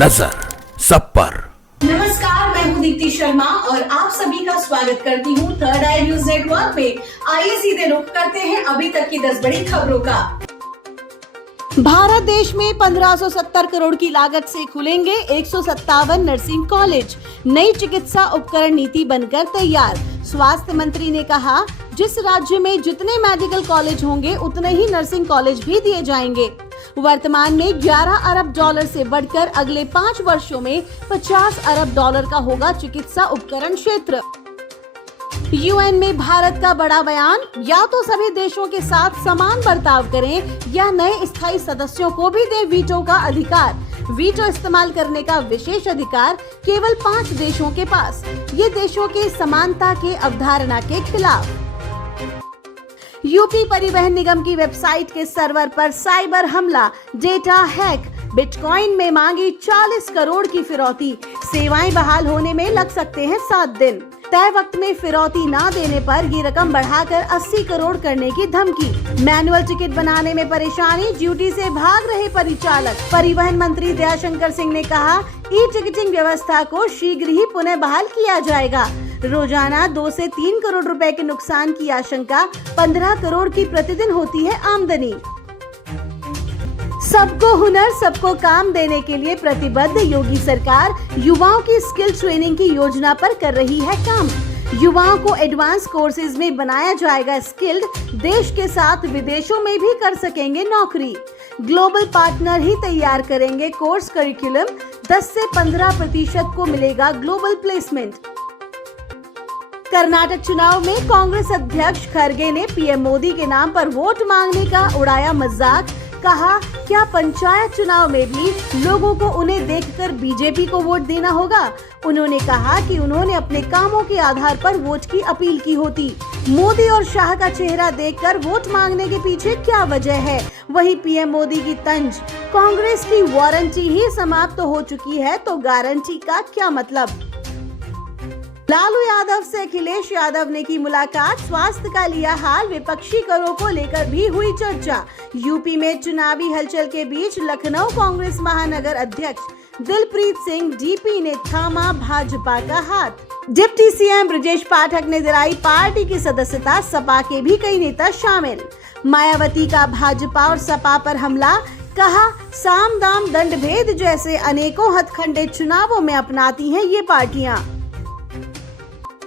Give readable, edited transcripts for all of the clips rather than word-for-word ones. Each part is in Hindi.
नजर सब पर। नमस्कार, मैं हूं दीप्ति शर्मा और आप सभी का स्वागत करती हूं थर्ड आई न्यूज नेटवर्क में। आइए सीधे रुख करते हैं अभी तक की 10 बड़ी खबरों का। भारत देश में 1570 करोड़ की लागत से खुलेंगे 157 नर्सिंग कॉलेज। नई चिकित्सा उपकरण नीति बनकर तैयार। स्वास्थ्य मंत्री ने कहा, जिस राज्य में जितने मेडिकल कॉलेज होंगे उतने ही नर्सिंग कॉलेज भी दिए जाएंगे। वर्तमान में 11 अरब डॉलर से बढ़कर अगले 5 वर्षों में 50 अरब डॉलर का होगा चिकित्सा उपकरण क्षेत्र। यूएन में भारत का बड़ा बयान, या तो सभी देशों के साथ समान बर्ताव करें या नए स्थायी सदस्यों को भी दे वीटो का अधिकार। वीटो इस्तेमाल करने का विशेष अधिकार केवल 5 देशों के पास। ये देशों के समानता के अवधारणा के खिलाफ। यूपी परिवहन निगम की वेबसाइट के सर्वर पर साइबर हमला, डेटा हैक, बिटकॉइन में मांगी 40 करोड़ की फिरौती। सेवाएं बहाल होने में लग सकते हैं 7 दिन। तय वक्त में फिरौती न देने पर ये रकम बढ़ाकर 80 करोड़ करने की धमकी। मैनुअल टिकट बनाने में परेशानी, ड्यूटी से भाग रहे परिचालक। परिवहन मंत्री दयाशंकर सिंह ने कहा, ई टिकटिंग व्यवस्था को शीघ्र ही पुनः बहाल किया जाएगा। रोजाना 2 से 3 करोड़ रुपए के नुकसान की आशंका। 15 करोड़ की प्रतिदिन होती है आमदनी। सबको हुनर सबको काम देने के लिए प्रतिबद्ध योगी सरकार युवाओं की स्किल ट्रेनिंग की योजना पर कर रही है काम। युवाओं को एडवांस कोर्सेज में बनाया जाएगा स्किल्ड। देश के साथ विदेशों में भी कर सकेंगे नौकरी। ग्लोबल पार्टनर ही तैयार करेंगे कोर्स करिकुलम। 10 से 15% को मिलेगा ग्लोबल प्लेसमेंट। कर्नाटक चुनाव में कांग्रेस अध्यक्ष खरगे ने पीएम मोदी के नाम पर वोट मांगने का उड़ाया मजाक। कहा, क्या पंचायत चुनाव में भी लोगों को उन्हें देखकर बीजेपी को वोट देना होगा। उन्होंने कहा कि उन्होंने अपने कामों के आधार पर वोट की अपील की होती। मोदी और शाह का चेहरा देखकर वोट मांगने के पीछे क्या वजह है। वहीं पीएम मोदी की तंज, कांग्रेस की वारंटी ही समाप्त हो चुकी है तो गारंटी का क्या मतलब। लालू यादव से अखिलेश यादव ने की मुलाकात, स्वास्थ्य का लिया हाल। विपक्षी करों को लेकर भी हुई चर्चा। यूपी में चुनावी हलचल के बीच लखनऊ कांग्रेस महानगर अध्यक्ष दिलप्रीत सिंह डीपी ने थामा भाजपा का हाथ। डिप्टी सीएम ब्रजेश पाठक ने दिलाई पार्टी की सदस्यता। सपा के भी कई नेता शामिल। मायावती का भाजपा और सपा पर हमला। कहा, साम दाम दंड भेद जैसे अनेकों हथकंडे चुनावों में अपनाती हैं ये पार्टियां।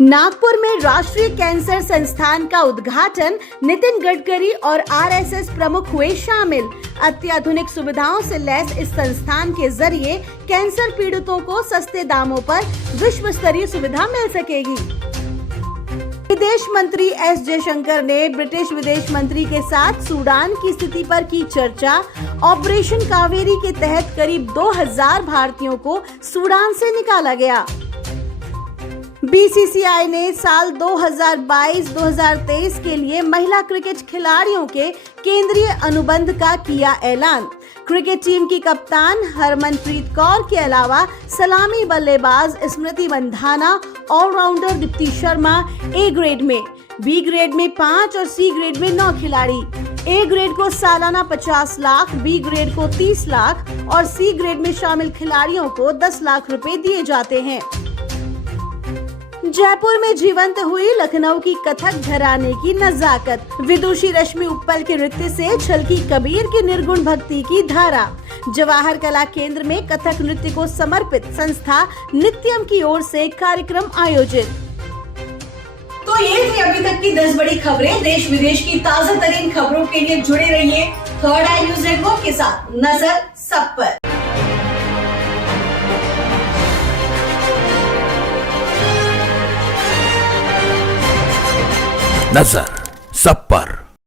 नागपुर में राष्ट्रीय कैंसर संस्थान का उद्घाटन, नितिन गडकरी और आरएसएस प्रमुख हुए शामिल। अत्याधुनिक सुविधाओं से लैस इस संस्थान के जरिए कैंसर पीड़ितों को सस्ते दामों पर विश्व स्तरीय सुविधा मिल सकेगी। विदेश मंत्री एस जयशंकर ने ब्रिटिश विदेश मंत्री के साथ सूडान की स्थिति पर की चर्चा। ऑपरेशन कावेरी के तहत करीब 2000 भारतीयों को सूडान से निकाला गया। बीसीसीआई ने साल 2022-2023 के लिए महिला क्रिकेट खिलाड़ियों के केंद्रीय अनुबंध का किया ऐलान। क्रिकेट टीम की कप्तान हरमनप्रीत कौर के अलावा सलामी बल्लेबाज Smriti Mandhana, allrounder Deepti Sharma A grade में, बी ग्रेड में 5 और सी ग्रेड में 9 खिलाड़ी। ए ग्रेड को सालाना 50 लाख, बी ग्रेड को 30 लाख और सी ग्रेड में शामिल खिलाड़ियों को 10 लाख रुपए दिए जाते हैं। जयपुर में जीवंत हुई लखनऊ की कथक घराने की नजाकत। विदुषी रश्मि उप्पल के नृत्य से छलकी कबीर की निर्गुण भक्ति की धारा। जवाहर कला केंद्र में कथक नृत्य को समर्पित संस्था नित्यम की ओर से कार्यक्रम आयोजित। तो ये थी अभी तक की 10 बड़ी खबरें। देश विदेश की ताजा तरीन खबरों के लिए जुड़े रहिए थर्ड आई न्यूज नेटवर्क के साथ। नजर सब पर। नजर सब पर।